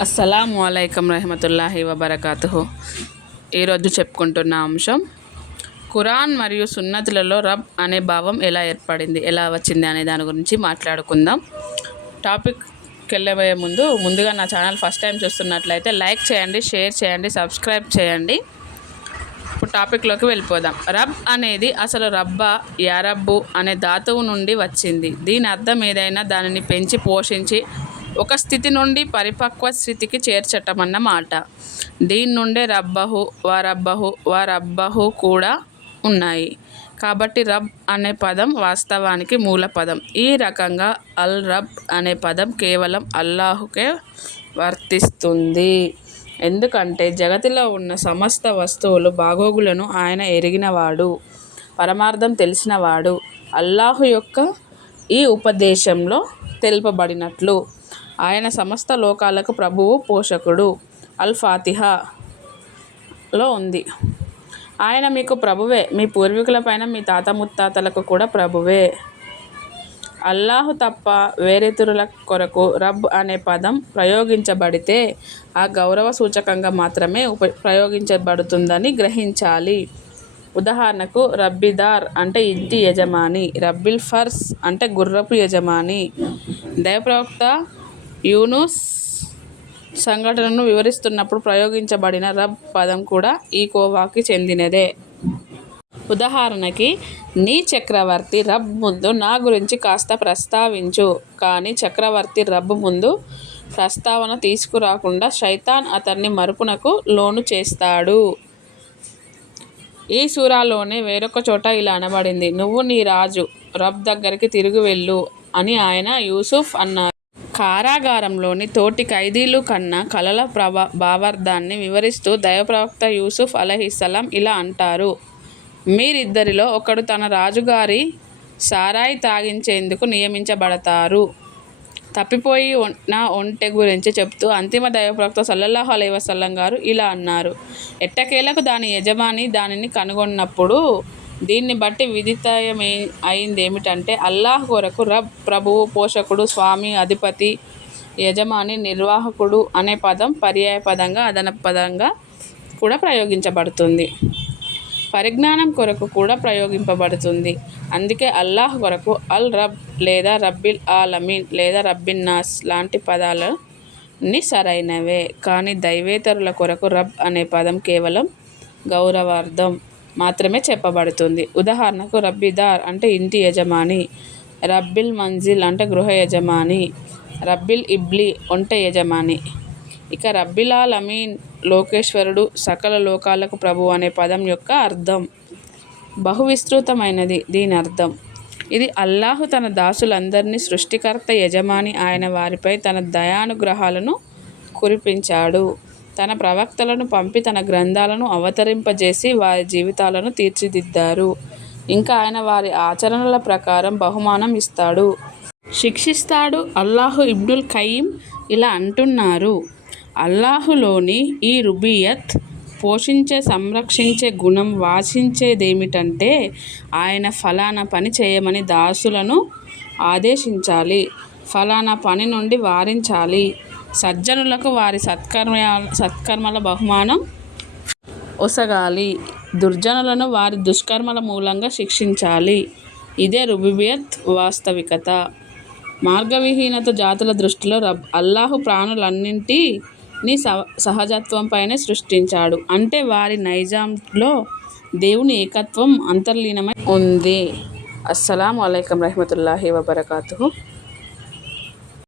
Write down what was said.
అస్సలాము అలైకుం రహమతుల్లాహి వబరకాతుహు. ఈరోజు చెప్పుకుంటున్న అంశం ఖురాన్ మరియు సున్నతులలో రబ్ అనే భావం ఎలా ఏర్పడింది, ఎలా వచ్చింది అనే దాని గురించి మాట్లాడుకుందాం. టాపిక్కి వెళ్ళబోయే ముందుగా నా ఛానల్ ఫస్ట్ టైం చూస్తున్నట్లయితే లైక్ చేయండి, షేర్ చేయండి, సబ్స్క్రైబ్ చేయండి. ఇప్పుడు టాపిక్లోకి వెళ్ళిపోదాం. రబ్ అనేది అసలు రబ్బా, యారబ్బు అనే ధాతువు నుండి వచ్చింది. దీని అర్థం ఏదైనా దానిని పెంచి పోషించి ఒక స్థితి నుండి పరిపక్వ స్థితికి చేర్చటం అన్నమాట. దీని నుండే రబ్బహు, వరబ్బహు కూడా ఉన్నాయి. కాబట్టి రబ్ అనే పదం వాస్తవానికి మూల పదం. ఈ రకంగా అల్ రబ్ అనే పదం కేవలం అల్లాహుకే వర్తిస్తుంది. ఎందుకంటే జగతిలో ఉన్న సమస్త వస్తువులు బాగోగులను ఆయన ఎరిగినవాడు, పరమార్థం తెలిసినవాడు. అల్లాహు యొక్క ఈ ఉపదేశంలో తెలుపబడినట్లు ఆయన సమస్త లోకాలకు ప్రభువు, పోషకుడు. అల్ ఫాతిహాలో ఉంది. ఆయన మీకు ప్రభువే, మీ పూర్వీకులపైన మీ తాత ముత్తాతలకు కూడా ప్రభువే. అల్లాహు తప్ప వేరేతరుల కొరకు రబ్ అనే పదం ప్రయోగించబడితే ఆ గౌరవ సూచకంగా మాత్రమే ప్రయోగించబడుతుందని గ్రహించాలి. ఉదాహరణకు రబ్బిదార్ అంటే ఇంటి యజమాని, రబ్బిల్ ఫర్స్ అంటే గుర్రపు యజమాని. దైవప్రవక్త యూనుస్ సంఘటనను వివరిస్తున్నప్పుడు ప్రయోగించబడిన రబ్ పదం కూడా ఈ కోవాకి చెందినదే. ఉదాహరణకి, నీ చక్రవర్తి రబ్ ముందు నా గురించి కాస్త ప్రస్తావించు. కానీ చక్రవర్తి రబ్ ముందు ప్రస్తావన తీసుకురాకుండా శైతాన్ అతన్ని మరుపునకు లోను చేస్తాడు. ఈ సూరాలోనే వేరొక చోట ఇలా అనబడింది: నువ్వు నీ రాజు రబ్ దగ్గరికి తిరిగి వెళ్ళు అని ఆయన యూసుఫ్ అన్నారు. కారాగారంలోని తోటి ఖైదీలు కన్న కలల భావార్థాన్ని వివరిస్తూ దైవప్రవక్త యూసుఫ్ అలైహిస్సలాం ఇలా అంటారు: మీరిద్దరిలో ఒకడు తన రాజుగారి సారాయి తాగించేందుకు నియమించబడతారు. తప్పిపోయిన ఒంటె గురించి చెప్తూ అంతిమ దైవప్రవక్త సల్లల్లాహు అలైహి వసల్లం గారు ఇలా అన్నారు: ఎట్టకేలకు దాని యజమాని దానిని కనుగొన్నప్పుడు దీన్ని బట్టి విదితం అయిందేమిటంటే అల్లాహ్ కొరకు రబ్ ప్రభువు, పోషకుడు, స్వామి, అధిపతి, యజమాని, నిర్వాహకుడు అనే పదం పర్యాయ పదంగా, అదనపు పదంగా కూడా ప్రయోగించబడుతుంది. పరిజ్ఞానం కొరకు కూడా ప్రయోగింపబడుతుంది. అందుకే అల్లాహ్ కొరకు అల్ రబ్ లేదా రబ్బిల్ ఆలమీన్ లేదా రబ్బిన్ నాస్ లాంటి పదాలన్నీ సరైనవే. కానీ దైవేతరుల కొరకు రబ్ అనే పదం కేవలం గౌరవార్థం మాత్రమే చెప్పబడుతుంది. ఉదాహరణకు రబ్బిదార్ అంటే ఇంటి యజమాని, రబ్బిల్ మంజిల్ అంటే గృహ యజమాని, రబ్బిల్ ఇబ్లి ఒంటె యజమాని. ఇక రబ్బిల్ ఆలమీన్ లోకేశ్వరుడు, సకల లోకాలకు ప్రభువు అనే పదం యొక్క అర్థం బహువిస్తృతమైనది. దీని అర్థం ఇది: అల్లాహు తన దాసులందరినీ సృష్టికర్త, యజమాని. ఆయన వారిపై తన దయానుగ్రహాలను కురిపించాడు. తన ప్రవక్తలను పంపి తన గ్రంథాలను అవతరింపజేసి వారి జీవితాలను తీర్చిదిద్దారు. ఇంకా ఆయన వారి ఆచరణల ప్రకారం బహుమానం ఇస్తాడు, శిక్షిస్తాడు. అల్లాహు ఇబ్నుల్ ఖయ్యిమ్ ఇలా అంటున్నారు: అల్లాహులోని ఈ రుబూబియత్, పోషించే, సంరక్షించే గుణం వాచించేదేమిటంటే ఆయన ఫలానా పని చేయమని దాసులను ఆదేశించాలి, ఫలానా పని నుండి వారించాలి, సజ్జనులకు వారి సత్కర్మల బహుమానం ఒసగాలి, దుర్జనులను వారి దుష్కర్మల మూలంగా శిక్షించాలి. ఇదే రుబూబియత్ వాస్తవికత. మార్గవిహీనత జాతుల దృష్టిలో రబ్ అల్లాహు ప్రాణులన్నింటినీ సహజత్వంపైనే సృష్టించాడు. అంటే వారి నైజంలో దేవుని ఏకత్వం అంతర్లీనమై ఉంది. అస్సలాము అలైకుం రహమతుల్లాహి వబరకాతుహు.